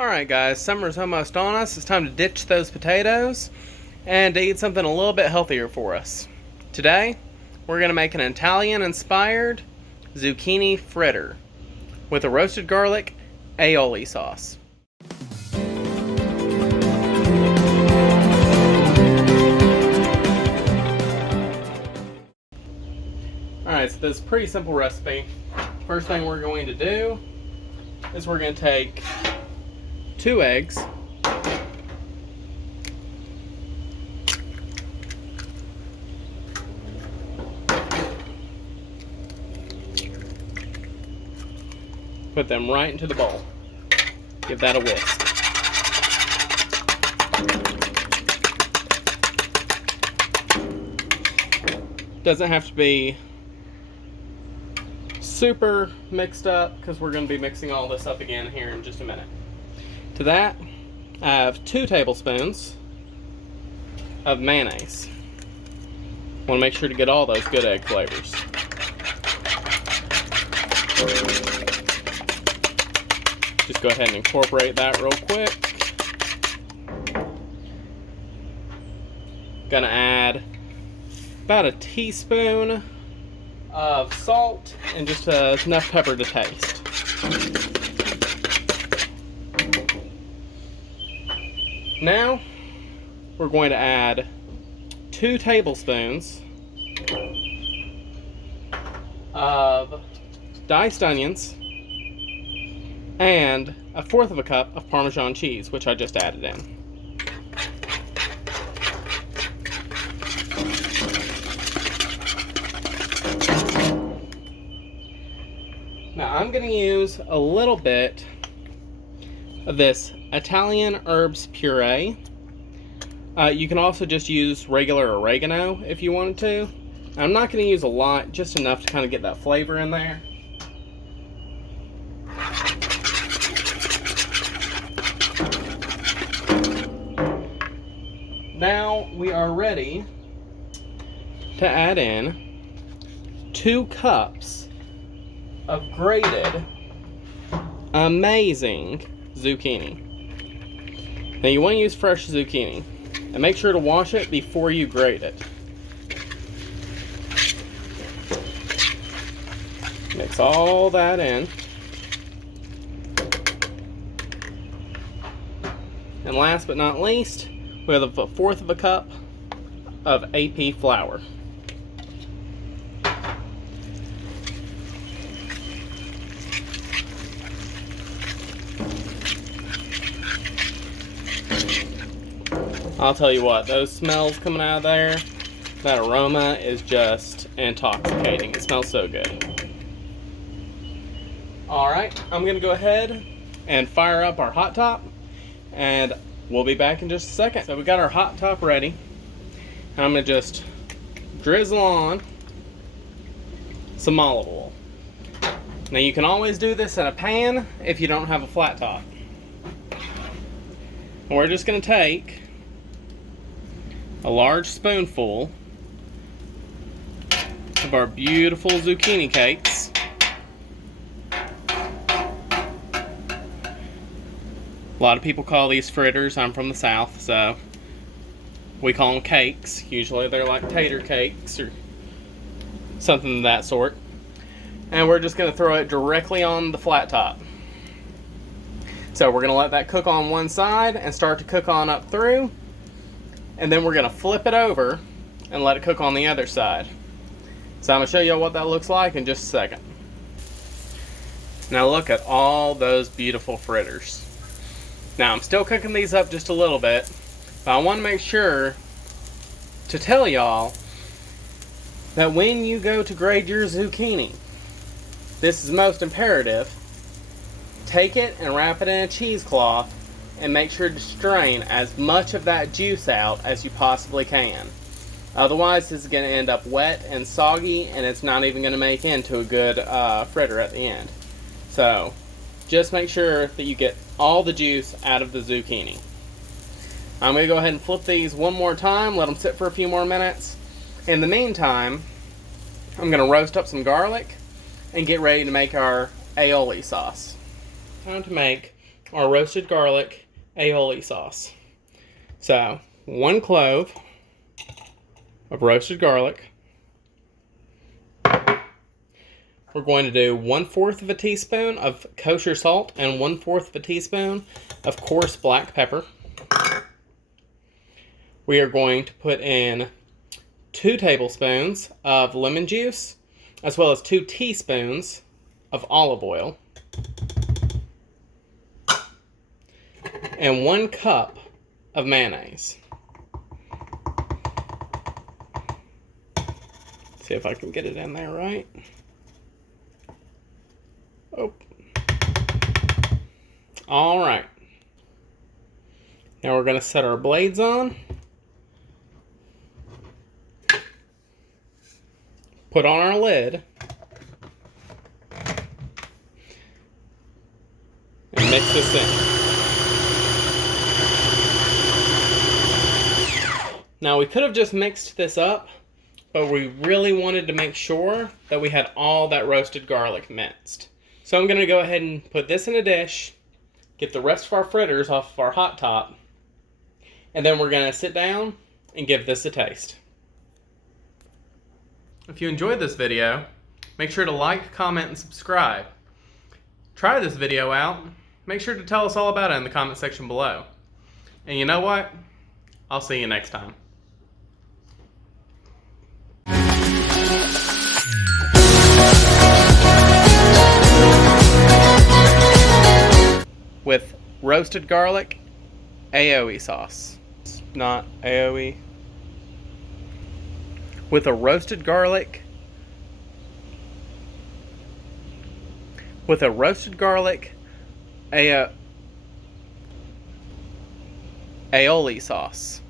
Alright guys, summer's almost on us. It's time to ditch those potatoes and to eat something a little bit healthier for us. Today, we're going to make an Italian-inspired zucchini fritter with a roasted garlic aioli sauce. Alright, so this is a pretty simple recipe. First thing we're going to do is we're going to take 2 eggs, put them right into the bowl, give that a whisk. Doesn't have to be super mixed up because we're going to be mixing all this up again here in just a minute. To that, I have 2 tablespoons of mayonnaise. Want to make sure to get all those good egg flavors. Just go ahead and incorporate that real quick. Gonna add about a teaspoon of salt and just enough pepper to taste. Now, we're going to add 2 tablespoons of diced onions and 1/4 cup of Parmesan cheese, which I just added in. Now, I'm going to use a little bit of this Italian herbs puree. You can also just use regular oregano if you wanted to. I'm not going to use a lot, just enough to kind of get that flavor in there. Now we are ready to add in 2 cups of grated amazing zucchini. Now you want to use fresh zucchini and make sure to wash it before you grate it. Mix all that in. And last but not least, we have 1/4 cup of AP flour. I'll tell you what, those smells coming out of there, that aroma is just intoxicating. It smells so good. Alright, I'm going to go ahead and fire up our hot top, and we'll be back in just a second. So we got our hot top ready, and I'm going to just drizzle on some olive oil. Now you can always do this in a pan if you don't have a flat top. And we're just going to take a large spoonful of our beautiful zucchini cakes. A lot of people call these fritters. I'm from the South, so we call them cakes. Usually they're like tater cakes or something of that sort. And we're just going to throw it directly on the flat top. So we're going to let that cook on one side and start to cook on up through. And then we're going to flip it over and let it cook on the other side. So I'm going to show you what that looks like in just a second. Now look at all those beautiful fritters. Now I'm still cooking these up just a little bit, but I want to make sure to tell y'all that when you go to grate your zucchini, this is most imperative, take it and wrap it in a cheesecloth and make sure to strain as much of that juice out as you possibly can. Otherwise, this is going to end up wet and soggy, and it's not even going to make into a good fritter at the end. So, just make sure that you get all the juice out of the zucchini. I'm going to go ahead and flip these one more time, let them sit for a few more minutes. In the meantime, I'm going to roast up some garlic and get ready to make our aioli sauce. Time to make our roasted garlic aioli sauce. So 1 clove of roasted garlic. We're going to do 1/4 of a teaspoon of kosher salt and 1/4 of a teaspoon of coarse black pepper. We are going to put in 2 tablespoons of lemon juice, as well as 2 teaspoons of olive oil, and 1 cup of mayonnaise. See if I can get it in there right. Oh. All right. Now we're going to set our blades on. Put on our lid. And mix this in. Now we could have just mixed this up, but we really wanted to make sure that we had all that roasted garlic minced. So I'm going to go ahead and put this in a dish, get the rest of our fritters off of our hot top, and then we're going to sit down and give this a taste. If you enjoyed this video, make sure to like, comment, and subscribe. Try this video out. Make sure to tell us all about it in the comment section below. And you know what? I'll see you next time. With roasted garlic aioli sauce. Not aioli. With a roasted garlic. With a roasted garlic aioli sauce.